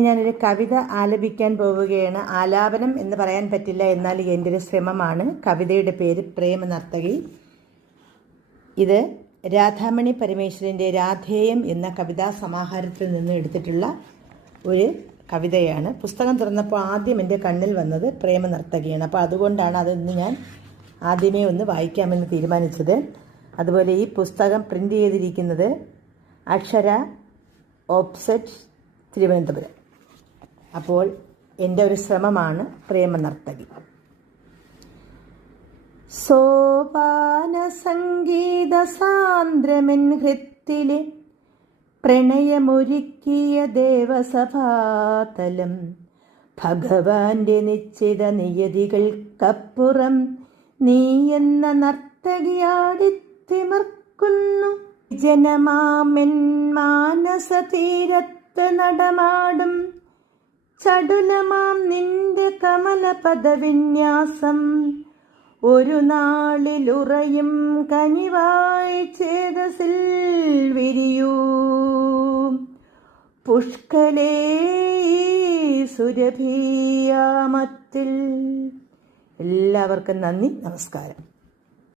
ഞാനൊരു കവിത ആലപിക്കാൻ പോവുകയാണ്. ആലാപനം എന്ന് പറയാൻ പറ്റില്ല, എന്നാൽ എൻ്റെ ഒരു ശ്രമമാണ്. കവിതയുടെ പേര് പ്രേമനർത്തകി. ഇത് രാധാമണി പരമേശ്വരൻ്റെ രാധേയം എന്ന കവിതാ സമാഹാരത്തിൽ നിന്ന് എടുത്തിട്ടുള്ള ഒരു കവിതയാണ്. പുസ്തകം തുറന്നപ്പോൾ ആദ്യം എൻ്റെ കണ്ണിൽ വന്നത് പ്രേമനർത്തകിയാണ്. അപ്പോൾ അതുകൊണ്ടാണ് അതൊന്ന് ഞാൻ ആദ്യമേ ഒന്ന് വായിക്കാമെന്ന് തീരുമാനിച്ചത്. അതുപോലെ ഈ പുസ്തകം പ്രിൻ്റ് ചെയ്തിരിക്കുന്നത് അക്ഷര ഓഫ്സെറ്റ്, തിരുവനന്തപുരം. അപ്പോൾ എൻ്റെ ഒരു ശ്രമമാണ് പ്രേമനർത്തകി. സോപാന സംഗീത സാന്ദ്രമെൻ ഹൃത്തിലെ പ്രണയമൊരുക്കിയ ദേവസഭാതലം, ഭഗവാന്റെ നിശ്ചിത നിയതികൾക്കപ്പുറം നീ എന്ന നർത്തകിയാടിത്തിമർക്കുന്നു. ജനമാമെൻ മാനസതീരത്ത് നടമാടും ചടുലമാം നിന്റെ കമലപദവിന്യാസം, ഒരു നാളിലുറയും കനിവായി ചേതസിൽ വിരിയൂ പുഷ്കലേ സുരഭിയാമത്തിൽ. എല്ലാവർക്കും നന്ദി, നമസ്കാരം.